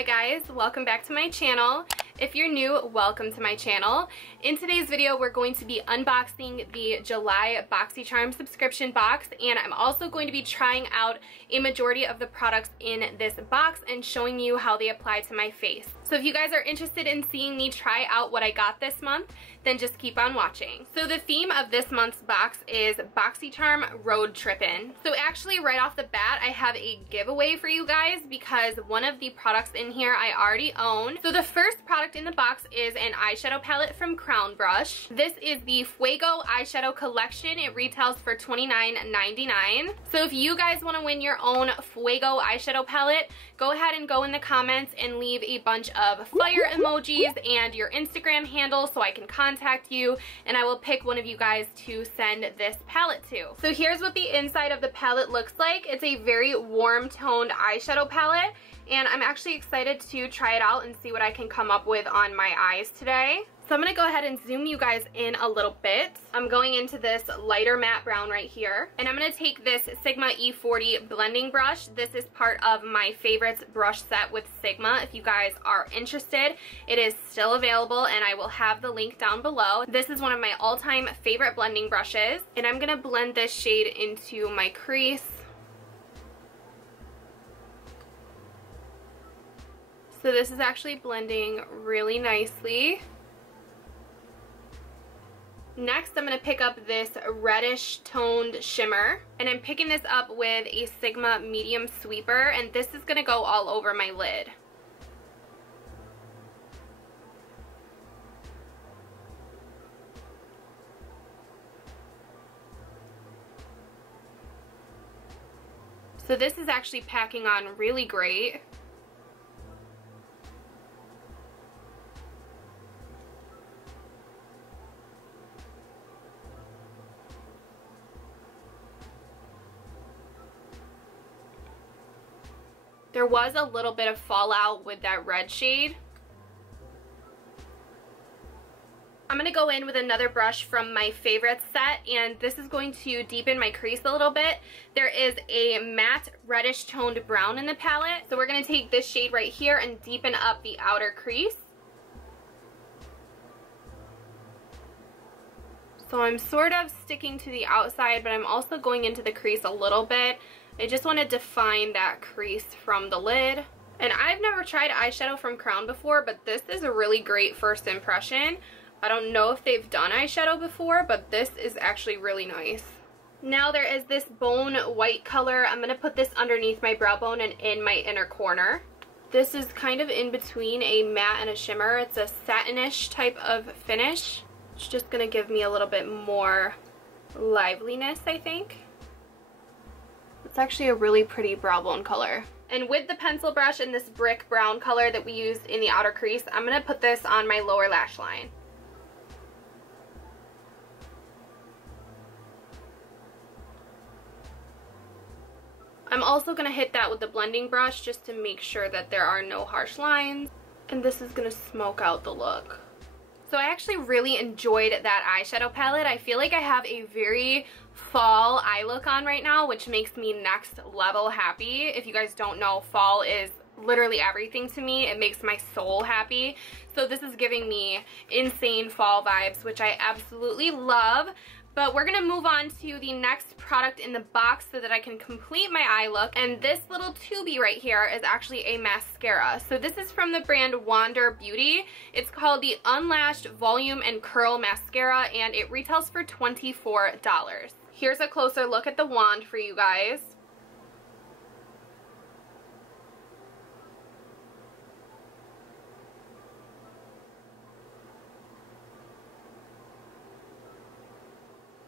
Hi guys, welcome back to my channel. If you're new, welcome to my channel. In today's video, we're going to be unboxing the July Boxycharm subscription box, and I'm also going to be trying out a majority of the products in this box and showing you how they apply to my face. So if you guys are interested in seeing me try out what I got this month, then just keep on watching. So the theme of this month's box is Boxycharm Road Trippin'. So actually right off the bat, I have a giveaway for you guys because one of the products in here I already own. So the first product in the box is an eyeshadow palette from Crown Brush. This is the Fuego eyeshadow collection. It retails for $29.99. So if you guys want to win your own Fuego eyeshadow palette, go ahead and go in the comments and leave a bunch of fire emojis and your Instagram handle so I can contact you and I will pick one of you guys to send this palette to. So here's what the inside of the palette looks like. It's a very warm toned eyeshadow palette, and I'm actually excited to try it out and see what I can come up with on my eyes today. So I'm going to go ahead and zoom you guys in a little bit. I'm going into this lighter matte brown right here. And I'm going to take this Sigma E40 blending brush. This is part of my favorites brush set with Sigma. If you guys are interested, it is still available and I will have the link down below. This is one of my all-time favorite blending brushes. And I'm going to blend this shade into my crease. So this is actually blending really nicely. Next, I'm going to pick up this reddish toned shimmer, and I'm picking this up with a Sigma medium sweeper, and this is going to go all over my lid. So this is actually packing on really great. There was a little bit of fallout with that red shade. I'm going to go in with another brush from my favorites set, and this is going to deepen my crease a little bit. There is a matte reddish toned brown in the palette, so we're going to take this shade right here and deepen up the outer crease. So I'm sort of sticking to the outside, but I'm also going into the crease a little bit. I just want to define that crease from the lid. And I've never tried eyeshadow from Crown before, but this is a really great first impression. I don't know if they've done eyeshadow before, but this is actually really nice. Now there is this bone white color. I'm going to put this underneath my brow bone and in my inner corner. This is kind of in between a matte and a shimmer. It's a satinish type of finish. It's just going to give me a little bit more liveliness, I think. It's actually a really pretty brow bone color. And with the pencil brush and this brick brown color that we used in the outer crease, I'm going to put this on my lower lash line. I'm also going to hit that with the blending brush just to make sure that there are no harsh lines. And this is going to smoke out the look. So I actually really enjoyed that eyeshadow palette. I feel like I have a very fall eye look on right now, which makes me next level happy. If you guys don't know, fall is literally everything to me. It makes my soul happy. So this is giving me insane fall vibes, which I absolutely love. But we're going to move on to the next product in the box so that I can complete my eye look. And this little tubey right here is actually a mascara. So this is from the brand Wander Beauty. It's called the Unlashed Volume and Curl Mascara, and it retails for $24. Here's a closer look at the wand for you guys.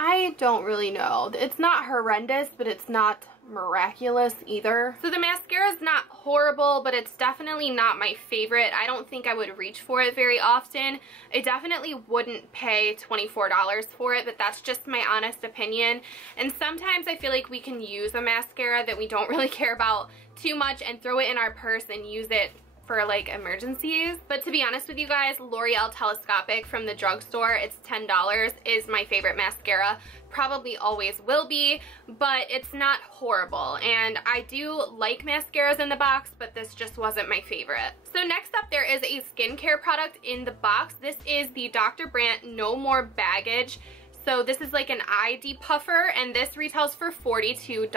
I don't really know. It's not horrendous, but it's not miraculous either. So the mascara is not horrible, but it's definitely not my favorite. I don't think I would reach for it very often. I definitely wouldn't pay $24 for it, but that's just my honest opinion. And sometimes I feel like we can use a mascara that we don't really care about too much and throw it in our purse and use it for like emergencies. But to be honest with you guys, L'Oreal Telescopic from the drugstore, it's $10, is my favorite mascara. Probably always will be, but it's not horrible. And I do like mascaras in the box, but this just wasn't my favorite. So next up, there is a skincare product in the box. This is the Dr. Brandt No More Baggage. So this is like an eye depuffer, and this retails for $42.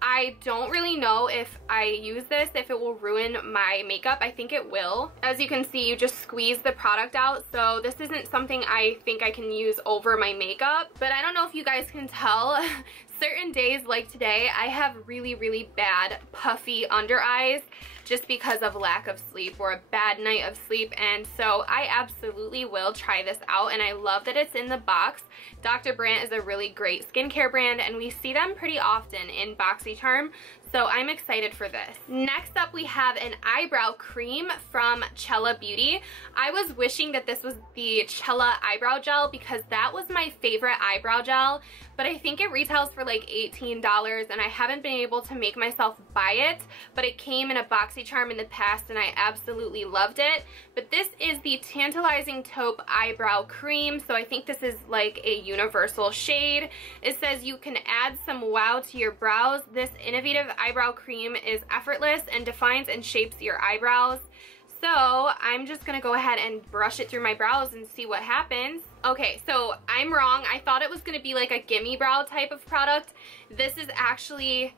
I don't really know if I use this, if it will ruin my makeup. I think it will. As you can see, you just squeeze the product out, so this isn't something I think I can use over my makeup. But I don't know if you guys can tell, certain days like today, I have really, really bad puffy under eyes just because of lack of sleep or a bad night of sleep, and so I absolutely will try this out, and I love that it's in the box. Dr. Brandt is a really great skincare brand, and we see them pretty often in Boxycharm, so I'm excited for this. Next up, we have an eyebrow cream from Chella Beauty. I was wishing that this was the Chella eyebrow gel because that was my favorite eyebrow gel, but I think it retails for like $18, and I haven't been able to make myself buy it, but it came in a Boxycharm in the past, and I absolutely loved it. But this is the Tantalizing Taupe Eyebrow Cream, so I think this is like a universal shade. It says you can add some wow to your brows. This innovative eyebrow cream is effortless and defines and shapes your eyebrows. So I'm just gonna go ahead and brush it through my brows and see what happens. Okay, so I'm wrong. I thought it was gonna be like a gimme brow type of product. This is actually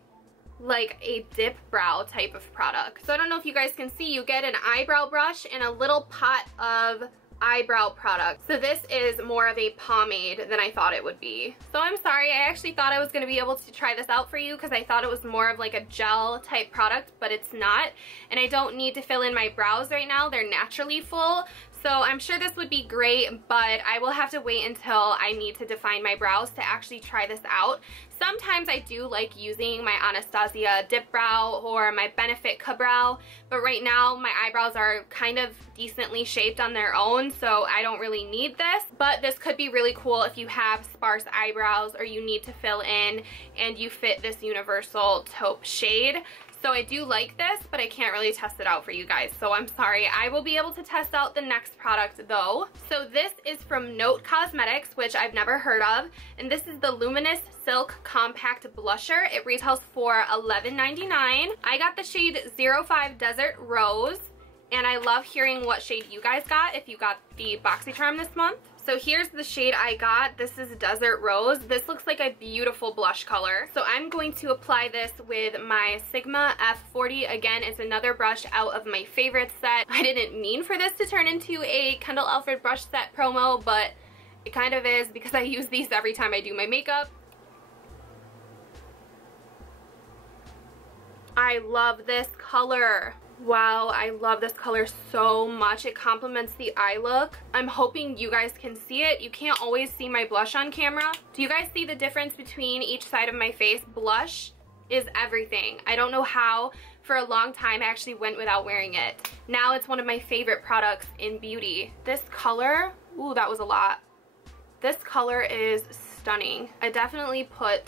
like a dip brow type of product. So I don't know if you guys can see, you get an eyebrow brush and a little pot of eyebrow product. So this is more of a pomade than I thought it would be. So I'm sorry, I actually thought I was going to be able to try this out for you because I thought it was more of like a gel type product, but it's not. And I don't need to fill in my brows right now. They're naturally full. So I'm sure this would be great, but I will have to wait until I need to define my brows to actually try this out. Sometimes I do like using my Anastasia Dip Brow or my Benefit Ka-Brow, but right now my eyebrows are kind of decently shaped on their own, so I don't really need this. But this could be really cool if you have sparse eyebrows or you need to fill in and you fit this universal taupe shade. So I do like this, but I can't really test it out for you guys, so I'm sorry. I will be able to test out the next product though. So this is from Note Cosmetics, which I've never heard of, and this is the Luminous Silk Compact Blusher. It retails for $11.99. I got the shade 05 Desert Rose, and I love hearing what shade you guys got if you got the Boxycharm this month. So here's the shade I got. This is Desert Rose. This looks like a beautiful blush color. So I'm going to apply this with my Sigma F40. Again, it's another brush out of my favorite set. I didn't mean for this to turn into a Kendall Alfred brush set promo, but it kind of is because I use these every time I do my makeup. I love this color. Wow, I love this color so much. It complements the eye look. I'm hoping you guys can see it. You can't always see my blush on camera. Do you guys see the difference between each side of my face? Blush is everything. I don't know how. For a long time, I actually went without wearing it. Now it's one of my favorite products in beauty. This color, ooh, that was a lot. This color is stunning. I definitely put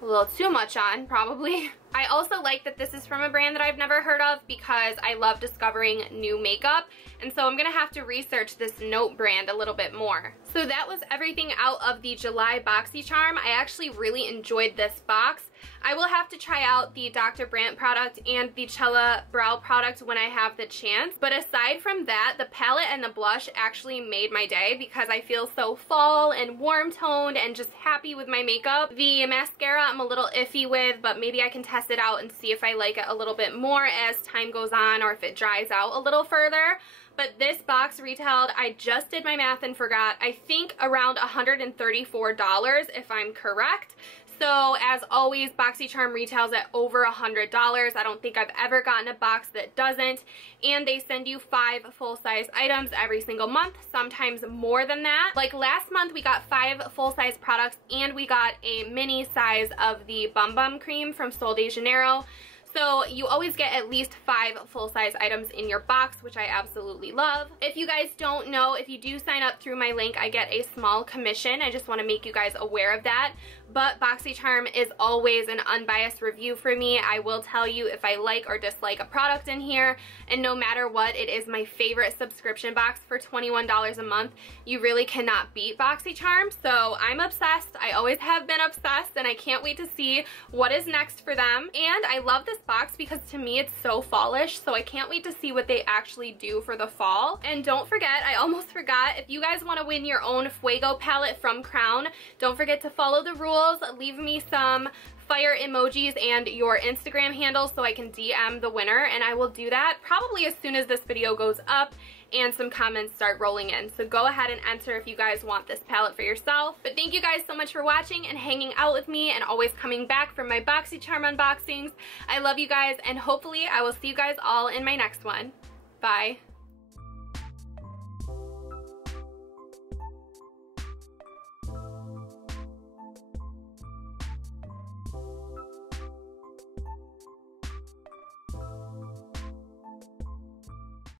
a little too much on, probably. I also like that this is from a brand that I've never heard of because I love discovering new makeup, and so I'm gonna have to research this Note brand a little bit more. So that was everything out of the July Boxycharm. I actually really enjoyed this box. I will have to try out the Dr. Brandt product and the Chella brow product when I have the chance. But aside from that, the palette and the blush actually made my day because I feel so fall and warm toned and just happy with my makeup. The mascara I'm a little iffy with, but maybe I can test it out and see if I like it a little bit more as time goes on or if it dries out a little further. But this box retailed, I just did my math and forgot, I think around $134 if I'm correct. So as always, Boxycharm retails at over $100. I don't think I've ever gotten a box that doesn't. And they send you 5 full-size items every single month, sometimes more than that. Like last month, we got 5 full-size products and we got a mini size of the Bum Bum cream from Sol de Janeiro. So you always get at least 5 full-size items in your box, which I absolutely love. If you guys don't know, if you do sign up through my link, I get a small commission. I just want to make you guys aware of that. but Boxycharm is always an unbiased review for me. I will tell you if I like or dislike a product in here, and no matter what, it is my favorite subscription box for $21 a month. You really cannot beat Boxycharm, so I'm obsessed. I always have been obsessed, and I can't wait to see what is next for them. And I love this box because to me it's so fallish, so I can't wait to see what they actually do for the fall. And don't forget, I almost forgot, if you guys want to win your own Fuego palette from Crown, don't forget to follow the rules. Leave me some fire emojis and your Instagram handle so I can DM the winner, and I will do that probably as soon as this video goes up and some comments start rolling in. So go ahead and enter if you guys want this palette for yourself. But thank you guys so much for watching and hanging out with me and always coming back for my Boxycharm unboxings. I love you guys, and hopefully I will see you guys all in my next one. Bye.